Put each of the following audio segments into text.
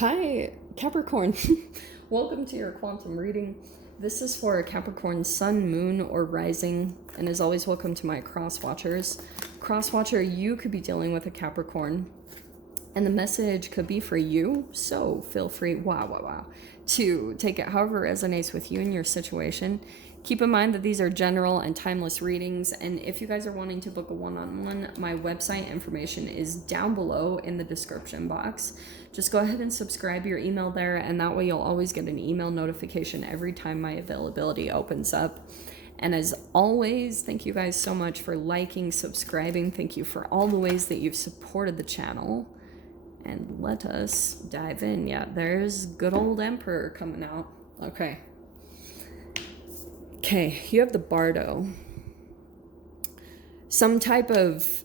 Hi, Capricorn. Welcome to your quantum reading. This is for Capricorn sun, moon, or rising. And as always, welcome to my cross watchers. Cross watcher, you could be dealing with a Capricorn. And the message could be for you. So feel free, to take it however resonates with you and your situation. Keep in mind that these are general and timeless readings, and if you guys are wanting to book a one-on-one, my website information is down below in the description box. Just go ahead and subscribe your email there, and that way you'll always get an email notification every time my availability opens up. And as always, thank you guys so much for liking, subscribing. Thank you for all the ways that you've supported the channel. And let us dive in. Yeah, there's good old Emperor coming out. Okay, you have the Bardo. Some type of,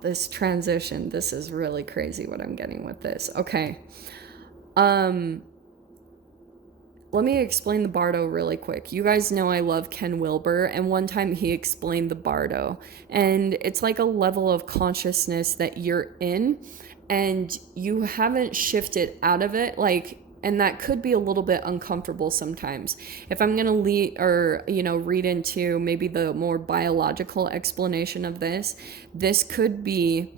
this transition, this is really crazy what I'm getting with this. Okay. Let me explain the Bardo really quick. You guys know I love Ken Wilber, and one time he explained the Bardo. And it's like a level of consciousness that you're in, and you haven't shifted out of it. And that could be a little bit uncomfortable sometimes. If I'm gonna read into maybe the more biological explanation of this could be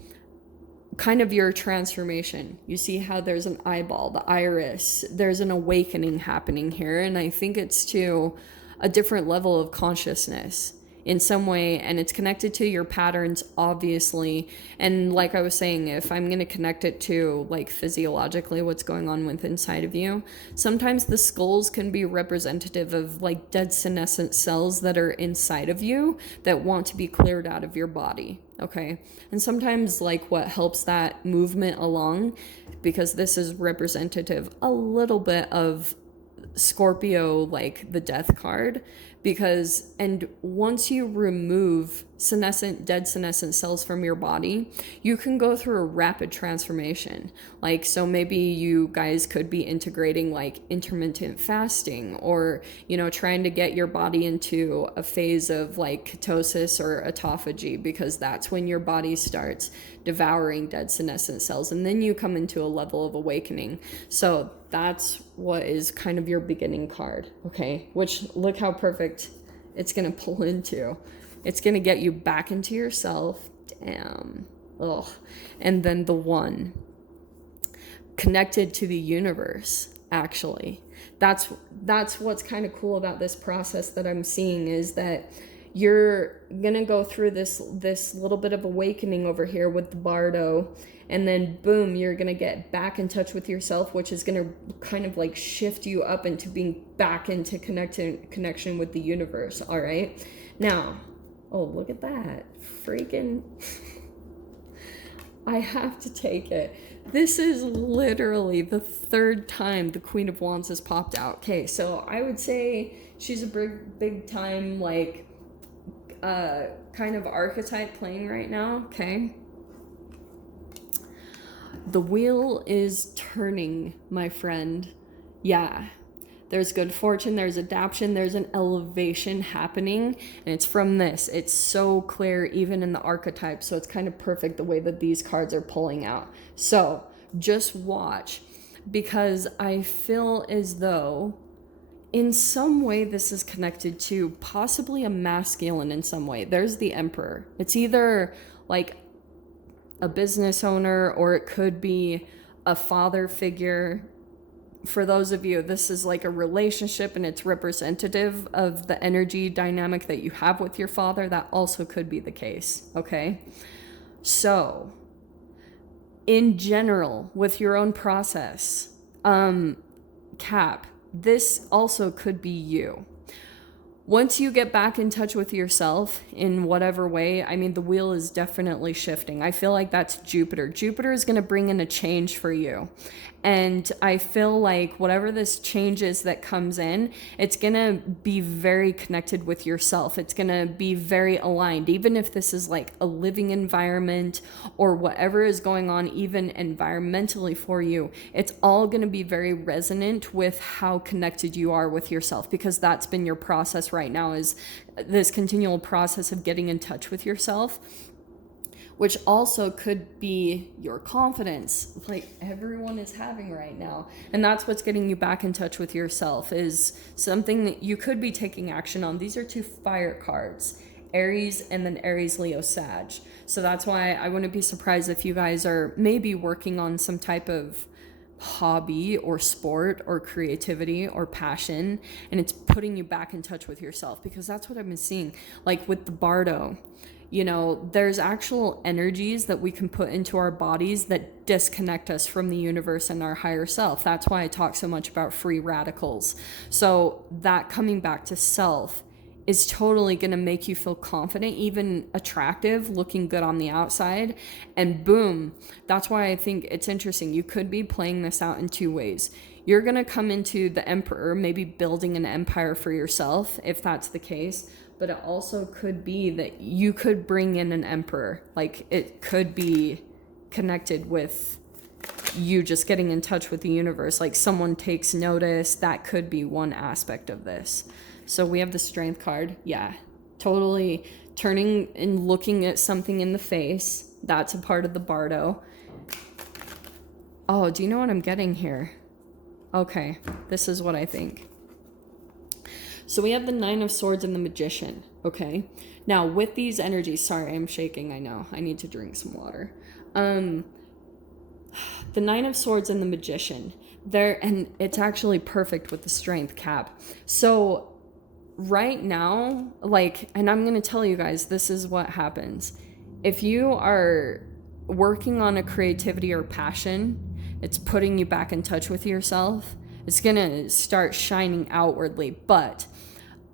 kind of your transformation. You see how there's an eyeball, the iris, there's an awakening happening here, and I think it's to a different level of consciousness in some way, and it's connected to your patterns, obviously. And like I was saying, if I'm going to connect it to like physiologically what's going on with inside of you, sometimes the skulls can be representative of like dead senescent cells that are inside of you that want to be cleared out of your body. Okay, and sometimes like what helps that movement along, because this is representative a little bit of Scorpio, like the death card, and once you remove dead senescent cells from your body, you can go through a rapid transformation. Like, so maybe you guys could be integrating like intermittent fasting, or, trying to get your body into a phase of like ketosis or autophagy, because that's when your body starts devouring dead senescent cells, and then you come into a level of awakening. So that's what is kind of your beginning card, okay? Which, look how perfect it's gonna pull into. It's gonna get you back into yourself. Damn. Ugh. And then the one connected to the universe, actually. That's what's kind of cool about this process that I'm seeing, is that you're gonna go through this little bit of awakening over here with the Bardo, and then boom, you're gonna get back in touch with yourself, which is gonna kind of like shift you up into being back into connection with the universe. All right, now, oh, look at that freaking I have to take it. This is literally the third time the Queen of Wands has popped out. Okay, so I would say she's a big time like kind of archetype playing right now. Okay, the wheel is turning, my friend. Yeah, there's good fortune, there's adaptation, there's an elevation happening, and it's from this. It's so clear even in the archetype, so it's kind of perfect the way that these cards are pulling out. So just watch, because I feel as though in some way this is connected to possibly a masculine in some way. There's the Emperor. It's either like a business owner, or it could be a father figure. For those of you, this is like a relationship, and it's representative of the energy dynamic that you have with your father. That also could be the case, okay? So, in general, with your own process, Cap, this also could be you. Once you get back in touch with yourself in whatever way, I mean, the wheel is definitely shifting. I feel like that's Jupiter. Jupiter is going to bring in a change for you. And I feel like whatever this change is that comes in, it's going to be very connected with yourself. It's going to be very aligned, even if this is like a living environment or whatever is going on, even environmentally for you. It's all going to be very resonant with how connected you are with yourself, because that's been your process right now, is this continual process of getting in touch with yourself. which also could be your confidence, like everyone is having right now. And that's what's getting you back in touch with yourself, is something that you could be taking action on. These are 2 fire cards, Aries and then Aries, Leo, Sag. So that's why I wouldn't be surprised if you guys are maybe working on some type of hobby or sport or creativity or passion, and it's putting you back in touch with yourself, because that's what I've been seeing. Like with the Bardo, you know, there's actual energies that we can put into our bodies that disconnect us from the universe and our higher self. That's why I talk so much about free radicals. So that coming back to self is totally going to make you feel confident, even attractive, looking good on the outside. And boom, that's why I think it's interesting. You could be playing this out in 2 ways. You're going to come into the Emperor, maybe building an empire for yourself, if that's the case. But it also could be that you could bring in an Emperor. Like, it could be connected with you just getting in touch with the universe. Like, someone takes notice. That could be one aspect of this. So we have the Strength card. Yeah, totally turning and looking at something in the face. That's a part of the Bardo. Oh, do you know what I'm getting here? Okay, this is what I think. So we have the 9 of Swords and the Magician, okay? Now, with these energies, sorry, I'm shaking, I know. I need to drink some water. The 9 of Swords and the Magician. And it's actually perfect with the Strength, Cap. So right now, like, and I'm going to tell you guys, this is what happens. If you are working on a creativity or passion, it's putting you back in touch with yourself. It's going to start shining outwardly. But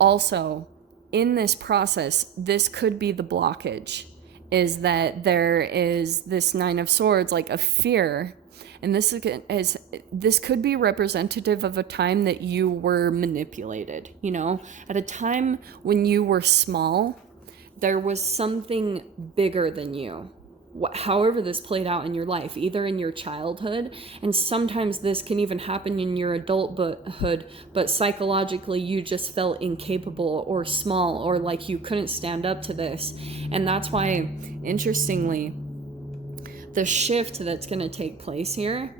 also, in this process, this could be the blockage, is that there is this 9 of Swords, like a fear. And this could be representative of a time that you were manipulated, you know? At a time when you were small, there was something bigger than you. However this played out in your life, either in your childhood, and sometimes this can even happen in your adulthood, but psychologically you just felt incapable or small, or like you couldn't stand up to this. And that's why, interestingly, the shift that's going to take place here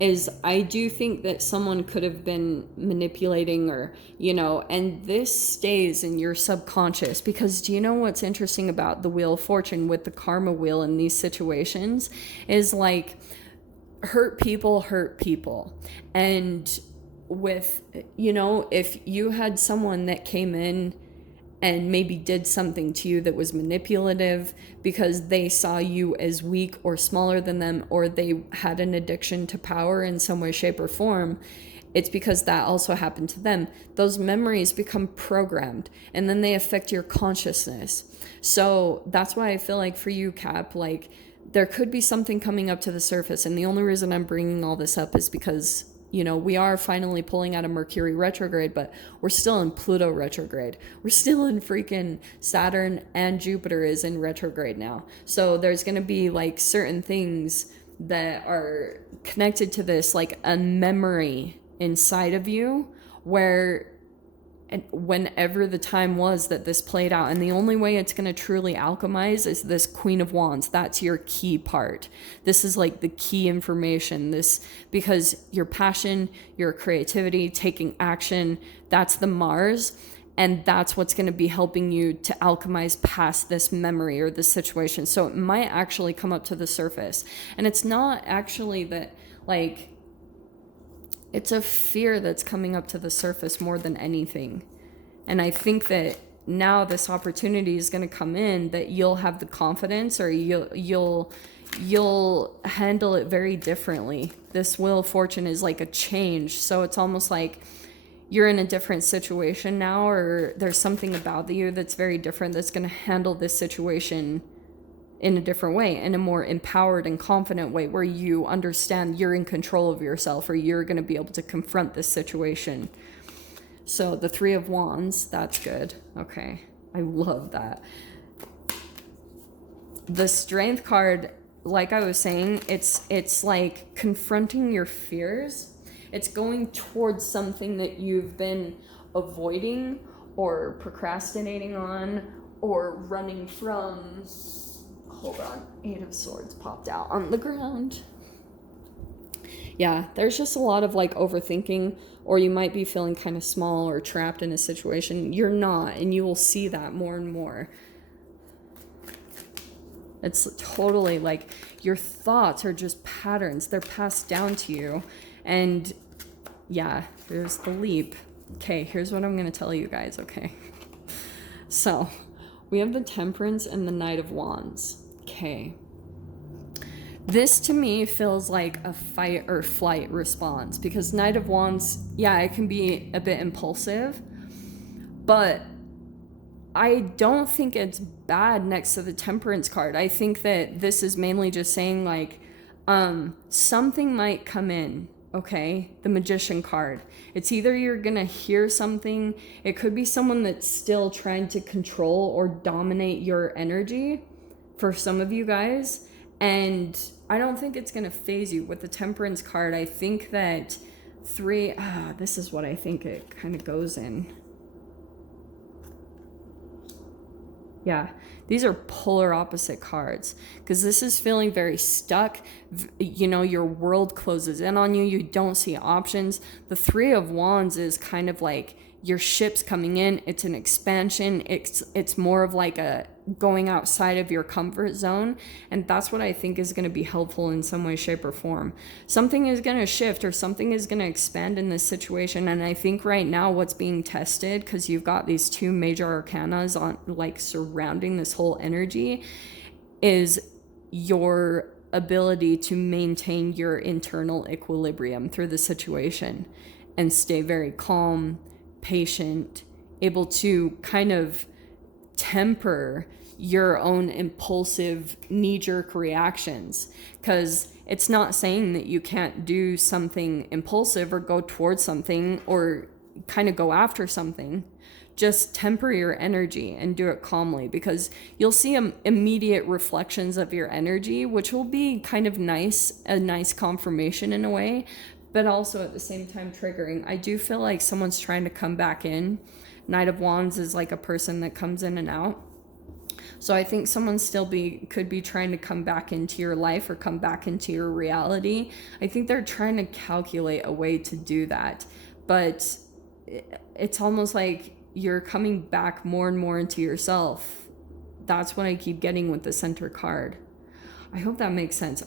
is, I do think that someone could have been manipulating, or, you know, and this stays in your subconscious. Because do you know what's interesting about the Wheel of Fortune with the karma wheel in these situations is, like, hurt people. And with, you know, if you had someone that came in and maybe did something to you that was manipulative because they saw you as weak or smaller than them, or they had an addiction to power in some way, shape, or form, it's because that also happened to them. Those memories become programmed, and then they affect your consciousness. So that's why I feel like for you, Cap, like, there could be something coming up to the surface. And the only reason I'm bringing all this up is because, you know, we are finally pulling out of Mercury retrograde, but we're still in Pluto retrograde. We're still in freaking Saturn, and Jupiter is in retrograde now. So there's going to be, like, certain things that are connected to this, like a memory inside of you where, and whenever the time was that this played out, and the only way it's going to truly alchemize is this Queen of Wands. That's your key part. This is like the key information. This, because your passion, your creativity, taking action, that's the Mars, and that's what's going to be helping you to alchemize past this memory or this situation. So it might actually come up to the surface, and it's not actually that, like, it's a fear that's coming up to the surface more than anything. And I think that now this opportunity is going to come in that you'll have the confidence, or you'll handle it very differently. This Wheel of Fortune is like a change. So it's almost like you're in a different situation now, or there's something about you that's very different that's going to handle this situation in a different way, in a more empowered and confident way, where you understand you're in control of yourself, or you're going to be able to confront this situation. So the 3 of Wands, that's good. Okay, I love that. The Strength card, like I was saying, it's like confronting your fears. It's going towards something that you've been avoiding or procrastinating on or running from. hold on. 8 of Swords popped out on the ground. Yeah, there's just a lot of like overthinking, or you might be feeling kind of small or trapped in a situation. You're not, and you will see that more and more. It's totally like your thoughts are just patterns. They're passed down to you. And yeah, here's the leap. Okay, here's what I'm going to tell you guys, okay? So, we have the Temperance and the Knight of Wands. Okay. This to me feels like a fight or flight response, because Knight of Wands, yeah, it can be a bit impulsive, but I don't think it's bad next to the Temperance card. I think that this is mainly just saying like something might come in, okay? The Magician card. It's either you're gonna hear something, it could be someone that's still trying to control or dominate your energy for some of you guys, and I don't think it's gonna phase you. With the Temperance card, I think that this is what I think it kind of goes in. Yeah, these are polar opposite cards, because this is feeling very stuck. You know, your world closes in on you. You don't see options. The 3 of Wands is kind of like your ship's coming in. It's an expansion. It's more of like a going outside of your comfort zone. And that's what I think is going to be helpful in some way, shape, or form. Something is going to shift, or something is going to expand in this situation. And I think right now what's being tested, because you've got these 2 major arcanas on like surrounding this whole energy, is your ability to maintain your internal equilibrium through the situation and stay very calm, patient, able to kind of temper your own impulsive knee-jerk reactions, because it's not saying that you can't do something impulsive or go towards something or kind of go after something. Just temper your energy and do it calmly, because you'll see immediate reflections of your energy, which will be kind of nice, a nice confirmation in a way, but also at the same time triggering. I do feel like someone's trying to come back in. Knight of Wands is like a person that comes in and out. So I think someone still could be trying to come back into your life or come back into your reality. I think they're trying to calculate a way to do that. But it's almost like you're coming back more and more into yourself. That's what I keep getting with the Center card. I hope that makes sense.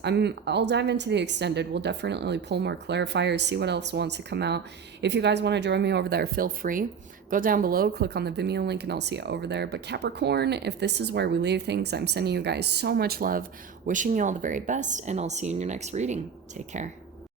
I'll dive into the extended. We'll definitely pull more clarifiers, see what else wants to come out. If you guys want to join me over there, feel free. Go down below, click on the Vimeo link, and I'll see you over there. But Capricorn, if this is where we leave things, I'm sending you guys so much love, wishing you all the very best, and I'll see you in your next reading. Take care.